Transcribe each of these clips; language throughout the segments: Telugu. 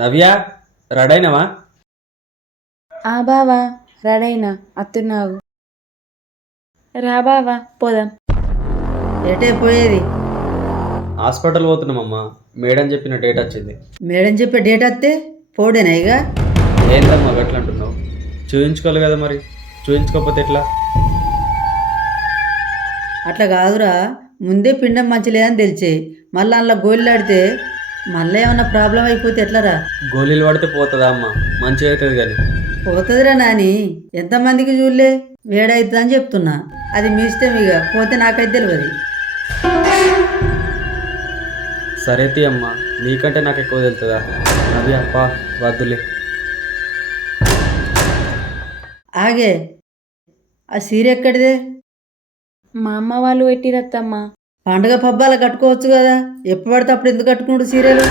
నవ్య రెడైనవా? ఆ బావా రెడైనా అత్తున్నావు. రా బావా పోదాం. ఎటే పోయేది? హాస్పిటల్ పోతున్నామమ్మా. మేడం చెప్పిన డేట్ వచ్చింది. మేడం చెప్పే డేట్ వస్తే పోడేనా ఇక? ఏందమ్మా గట్లా అంటున్నావు? చూయించుకోవాలి కదా మరి. చూయించుకోకపోతే ఎట్లా? అట్లా కాదురా, ముందే పిండం మంచి లేదని తెలిసే మళ్ళీ అందులో గోళీలు ఆడితే మళ్ళీ ఏమన్నా ప్రాబ్లం అయిపోతే ఎట్లరా? గోళీలు పడితే పోతుందా అమ్మా? మంచిగా అవుతుంది కానీ. పోతుందిరా నాని, ఎంతమందికి చూడలే వేడవుతుంది అని చెప్తున్నా. అది మీ ఇష్టం, ఇక పోతే నాకైతే తెలియదు. సరే తీ అమ్మా, నీకంటే నాకు ఎక్కువ తెలుతుందా? నవ్య పా వద్దులే. ఆగే, ఆ సీర ఎక్కడిదే? మా అమ్మ వాళ్ళు పెట్టిరత్తమ్మా. పండుగ పబ్బాలు కట్టుకోవచ్చు కదా, ఎప్పుడు పడితే అప్పుడు ఎందుకు కట్టుకుంటు సీరియలు?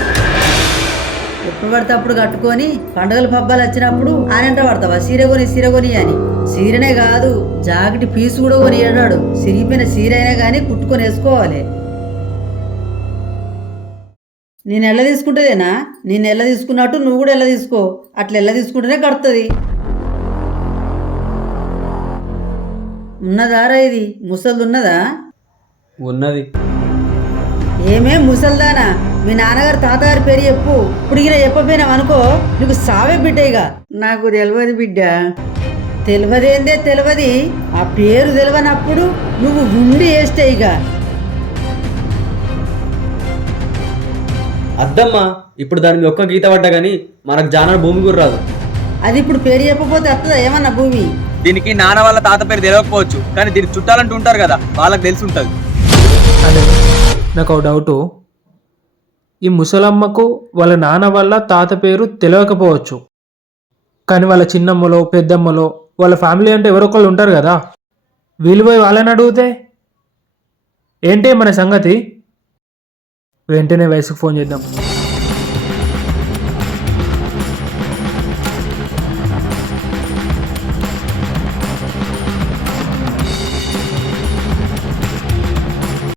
ఎప్పుడు పడితే అప్పుడు కట్టుకొని పండుగల పబ్బాలు వచ్చినప్పుడు ఆనంట పడతావా సీర కొని అని? సీరనే కాదు, జాకెట్ పీసు కూడా కొని ఏడాడు. సిరిగిపోయిన సీర అయినా కానీ కుట్టుకొని వేసుకోవాలి. నేను ఎల్ల తీసుకుంటేదేనా? నేను ఎల్ల తీసుకున్నట్టు నువ్వు కూడా ఎల్ల తీసుకో. అట్లా ఎల్ల తీసుకుంటేనే కడుతుంది. ఉన్నదారా ఇది? ముసలిది ఉన్నదా? ఉన్నది. ఏమే ముసల్దానా, మీ నాన్నగారు తాతగారి పేరు చెప్పు. ఇప్పుడుగిన చెప్పపోయినావు అనుకో, నీకు సావే బిడ్డ. ఇక నాకు తెలియదు బిడ్డ. తెలియదేందే తెలియదు. ఆ పేరు తెలియనప్పుడు నువ్వు ఉండి వేస్తే ఇక. అద్దమ్మా, ఇప్పుడు దాని మీద ఒక్క గీత పడ్డా కానీ మనకు జాన భూమి కూడా రాదు. అది ఇప్పుడు పేరు చెప్పకపోతే వస్తుందా ఏమన్నా భూమి? దీనికి నాన్న వాళ్ళ తాత పేరు తెలియకపోవచ్చు, కానీ దీనికి చుట్టాలంటూ ఉంటారు కదా, వాళ్ళకి తెలిసి ఉంటుంది. అదే నాకు ఒక డౌటు. ఈ ముసలమ్మకు వాళ్ళ నాన్న వాళ్ళ తాత పేరు తెలియకపోవచ్చు, కానీ వాళ్ళ చిన్నమ్మలో పెద్దమ్మలో వాళ్ళ ఫ్యామిలీ అంటే ఎవరొకళ్ళు ఉంటారు కదా, వీళ్ళు పోయి వాళ్ళని అడిగితే ఏంటి మన సంగతి? వెంటనే వయసుకు ఫోన్ చేద్దాం.